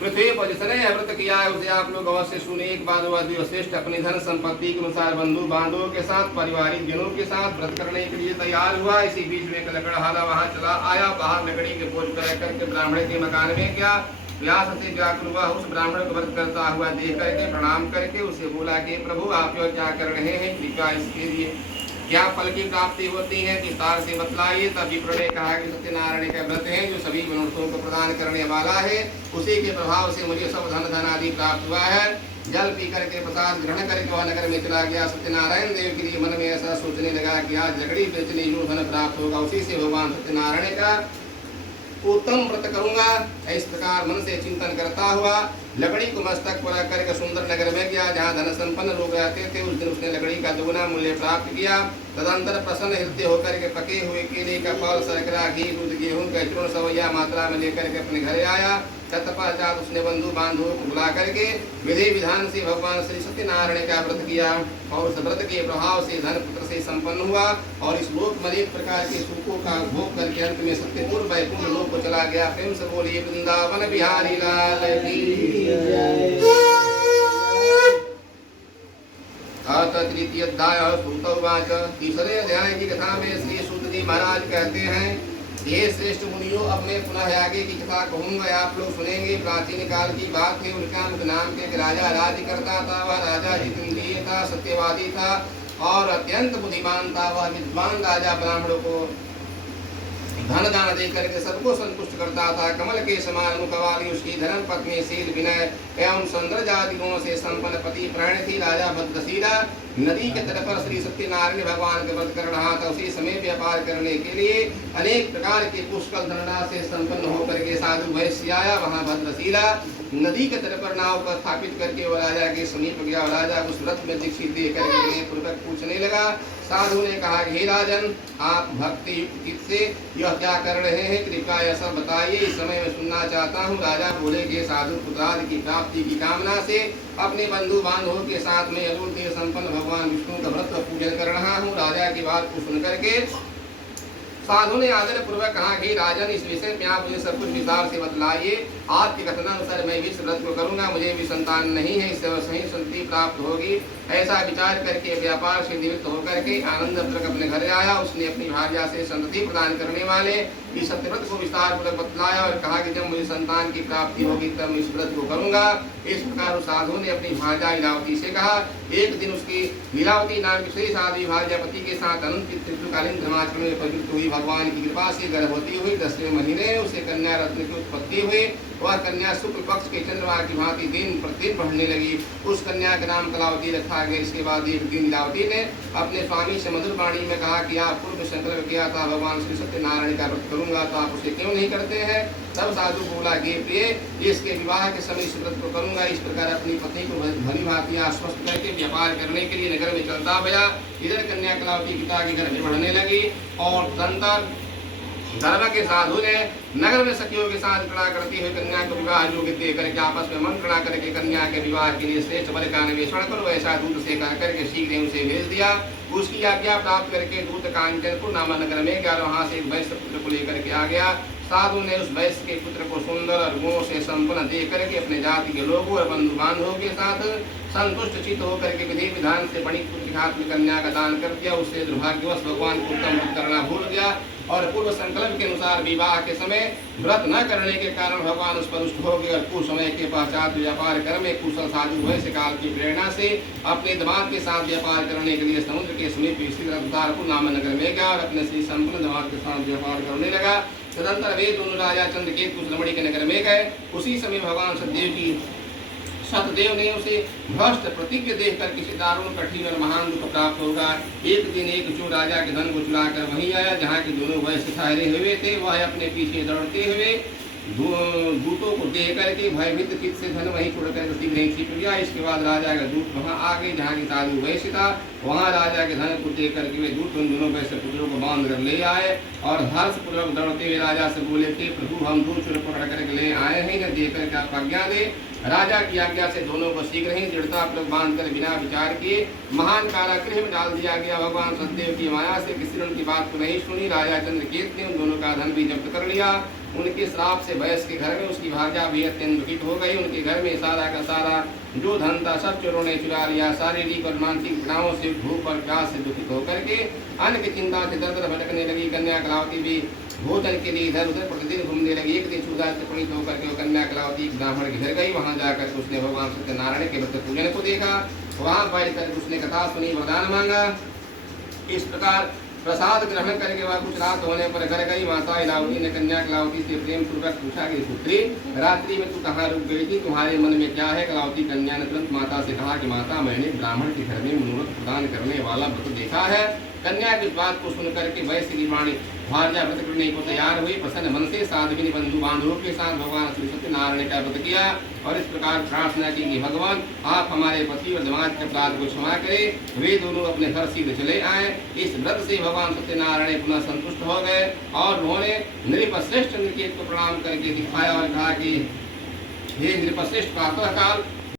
पृथ्वी पर जिसने व्रत किया है उसे आप लोग अवश्य सुने। एक बार श्रेष्ठ अपनी धन संपत्ति के अनुसार बंधु बांधवों के साथ पारिवारिक जनों के साथ व्रत करने के लिए तैयार हुआ। इसी बीच में एक लकड़हारा वहां चला आया। बाहर लकड़ी के बोझ करके ब्राह्मण के मकान में गया। व्यास से व्याकुल हुआ। उस ब्राह्मण को व्रत करता हुआ देख करके प्रणाम करके उसे बोला कि प्रभु आप जो क्या कर रहे हैं, कृपया इसके लिए क्या फल की प्राप्ति होती है, विस्तार से बतलाइए। तब विप्र ने कहा कि सत्यनारायण का व्रत है जो सभी मनुष्यों को प्रदान करने वाला है। उसी के प्रभाव से मुझे सब धन आदि प्राप्त हुआ है। जल पी करके प्रसाद ग्रहण करके वह नगर में चला गया। सत्यनारायण देव के लिए मन में ऐसा सोचने लगा कि आज लकड़ी बेचने जो धन प्राप्त होगा उसी से भगवान सत्यनारायण का उत्तम व्रत करूंगा। इस प्रकार मन से चिंतन करता हुआ लकड़ी को मस्तक पर रख करके सुंदर नगर में गया जहाँ धन संपन्न लोग रहते थे। उस दिन उसने लकड़ी का दुगुना मूल्य प्राप्त किया। तदंतर प्रसन्न हृदय होकर के पके हुए केले का फल, शर्करा, घी, दूध, गेहूं का चूर्ण सवैया मात्रा में लेकर के अपने घर आया। तत्पश्चात उसने बंधु बांधवों को बुला करके विधि विधान से भगवान श्री सत्यनारायण का व्रत किया और उस व्रत के प्रभाव से धन पुत्र से संपन्न हुआ और इस लोक में अनेक प्रकार के सुखों का भोग करके अंत में सत्यपुर वैकुंठ लोक को चला गया। प्रेम से बोलिए वृंदावन बिहारी लाल की। तृतीय अध्याय सूत उवाच। तीसरे अध्याय की कथा में श्री सूत जी महाराज कहते हैं, ये श्रेष्ठ मुनियों, अब मैं पुनः आगे की कथा कहूँगा, आप लोग सुनेंगे। प्राचीन काल की बात है। उनका नाम के राजा राज्य करता था। वह राजा जितेंद्रिय था, सत्यवादी था और अत्यंत बुद्धिमान था। वह विद्वान राजा ब्राह्मणों को धन दान दे करके सबको संतुष्ट करता था। कमल के समान मुख वाली उसकी धर्म पत्नी शील विनय एवं सौंदर्य आदि गुणों से संपन्न पति प्राण थी। राजा भद्रशीला नदी के तट पर श्री सत्यनारायण भगवान का व्रत कर रहा था। उसी समय व्यापार करने के लिए अनेक प्रकार के पुष्कल धनराशि से संपन्न होकर के साधु वैश्य आया। वहाँ भद्रशीला नदी के तट पर नाव पर स्थापित करके वो राजा के समीप गया। राजा उस व्रत में दीक्षित दे करके पूर्वक पूछने लगा। साधु ने कहा, हे राजन, आप भक्ति युक्त चित्त से यह क्या कर रहे हैं, कृपया यह सब बताइए, इस समय मैं सुनना चाहता हूँ। राजा बोले कि साधु पुत्रादि की प्राप्ति की कामना से अपने बंधु बांधवों के साथ में अद्वितीय संपन्न भगवान विष्णु का व्रत पूजन कर रहा हूँ। राजा की बात को सुन करके साधु ने आदर पूर्वक कहा कि राजन, इस विषय में आप मुझे सब कुछ विस्तार से बतलाइए। आपके कथनानुसार मैं भी इस व्रत को करूंगा। मुझे भी संतान नहीं है, इससे सही संतति प्राप्त होगी। ऐसा विचार करके व्यापार से निवृत्त होकर के आनंदपूर्वक अपने घर आया। उसने अपनी भार्या से संतति प्रदान करने वाले इस सत्यव्रत को विस्तार पूर्वक बतलाया और कहा कि जब मुझे संतान की प्राप्ति होगी तब मैं इस व्रत को करूंगा। इस प्रकार साधु ने अपनी भार्या लीलावती से कहा। एक दिन उसकी लीलावती नाम की श्री साध्वी भार्या पति के साथ अनंत ऋतुकालीन धर्माचरण में प्रवृत्त हुई। भगवान की कृपा से गर्भवती हुई। 10वें महीने उसे कन्या रत्न की उत्पत्ति हुई। वह कन्या शुक्ल पक्ष के चंद्रमा की भांति दिन प्रतिदिन बढ़ने लगी। उस कन्या का नाम कलावती रखा गया। इसके बाद एक दिन लीलावती ने अपने स्वामी से मधुर वाणी में कहा कि आप पूर्व संकल्प किया था भगवान श्री सत्यनारायण का व्रत करूंगा, तो आप उसे क्यों नहीं करते हैं। तब साधु बोला कि प्रिय, इसके विवाह के समय इस व्रत को करूंगा। इस प्रकार अपनी पत्नी को भली भांति आश्वस्त करके व्यापार करने के लिए नगर में चलता गया। इधर कन्या कलावती पिता के घर में बढ़ने लगी और तदंतर धर्म के साधु ने नगर में सखियों के साथ गणना करती हुई कन्या को विवाह योग्य दे करके आपस में मंत्रणा करके कन्या के विवाह के लिए श्रेष्ठ वर का अन्वेषण करो, ऐसा दूत से कह करके शीघ्र उसे भेज दिया। उसकी आज्ञा प्राप्त करके दूत कांचनपुर नामा नगर में गया। वहां से एक वैश्य पुत्र को लेकर के आ गया। साधु ने उस वैश्य के पुत्र को सुंदर और गुणों से संपन्न दे करके अपने जाति के लोगों और बंधु बांधवों के साथ संतुष्ट चित्त होकर के विधि विधान से बड़ी पुत्र में कन्या का दान कर दिया। उससे दुर्भाग्यवश भगवान को उत्तम करना भूल गया और पूर्व संकल्प के अनुसार विवाह के समय व्रत न करने के कारण भगवान उस पर रुष्ट हो गए और कुछ समय के पश्चात व्यापार कर में कुशल साधु वैश्य काल की प्रेरणा से अपने दामाद के साथ व्यापार करने के लिए समुद्र के समीप स्थित रत्नपुर नाम नगर में गया और अपने श्री संपन्न दामाद के साथ व्यापार करने लगा। तदंतर वे दोनों राजा चंद्रकेत कुशलमणि के नगर में गए। उसी समय भगवान सतदेव की सतदेव ने उसे भ्रष्ट प्रतिज्ञ देखकर किसी दारुण कठिन और महान दुख प्राप्त होगा। एक दिन एक चोर राजा के धन को चुराकर वहीं आया जहाँ के दोनों वैश्य ठहरे हुए थे। वह अपने पीछे दौड़ते हुए दूतों को दे करके भयभीत चित्त से धन वहीं छोड़कर शीघ्र ही छिप गया। इसके बाद राजा का दूत वहां आ गए जहाँ की साधु वैश्य था। वहां राजा के धन को दे करके वे दूत उन दोनों वैश्य पुत्रों को बांध कर ले आए और हर्षपूर्वक दौड़ते हुए राजा से बोले थे, प्रभु हम दो चोर पकड़ करके ले आए हैं, न देकर के आप आज्ञा दे। राजा की आज्ञा से दोनों को शीघ्र ही दृढ़तापूर्वक बांधकर बिना विचार किए महान कारागृह में डाल दिया गया। भगवान सतदेव की माया से किसी ने उनकी बात को नहीं सुनी। राजा चंद्रकेत ने उन दोनों का धन भी जब्त कर लिया उनके श्राप से वैश्य के घर में उसकी भार्या भी अत्यंत दुखित हो गई। उनके घर में सारा का सारा जो धन था सब चोरों ने चुरा लिया। शारीरिक और मानसिक पीड़ाओं से, भूख और प्यास से दुखित होकर के अन्न की चिंता से दर दर भटकने लगी। कन्या कलावती भी भोजन के लिए इधर उधर प्रतिदिन घूमने लगी। एक दिन क्षुधा से पीड़ित होकर के वो कन्या कलावती ब्राह्मण के घर गई। वहां जाकर उसने भगवान सत्यनारायण के व्रत पूजन को देखा। वहां बैठ कर उसने कथा सुनी, वरदान मांगा। इस प्रकार प्रसाद ग्रहण करके वह कुछ रात होने पर घर गई। माता इलावती ने कन्या कलावती से प्रेम पूर्वक पूछा कि पुत्री, रात्रि में तू कहाँ रुक गई थी, तुम्हारे मन में क्या है? कलावती कन्या ने तुरंत माता से कहा कि माता, मैंने ब्राह्मण के घर में मनोरथ प्रदान करने वाला व्रत देखा है। कन्या की इस बात को सुनकर के वैश्य की वाणी भार्या व्रत करने को तैयार हुई। प्रसन्न मन से साध्वी बंधु बांधवों के साथ भगवान श्री सत्यनारायण का व्रत किया और इस प्रकार प्रार्थना की कि भगवान आप हमारे पति और दामाद के अपराध को क्षमा करें। वे दोनों अपने घर शीघ्र चले आए। इस व्रत से भगवान सत्यनारायण पुनः संतुष्ट हो गए और उन्होंने नृपश्रेष्ठ नृकेत को प्रणाम करके दिखाया और कहा कि हे नृपश्रेष्ठ, प्रातः काल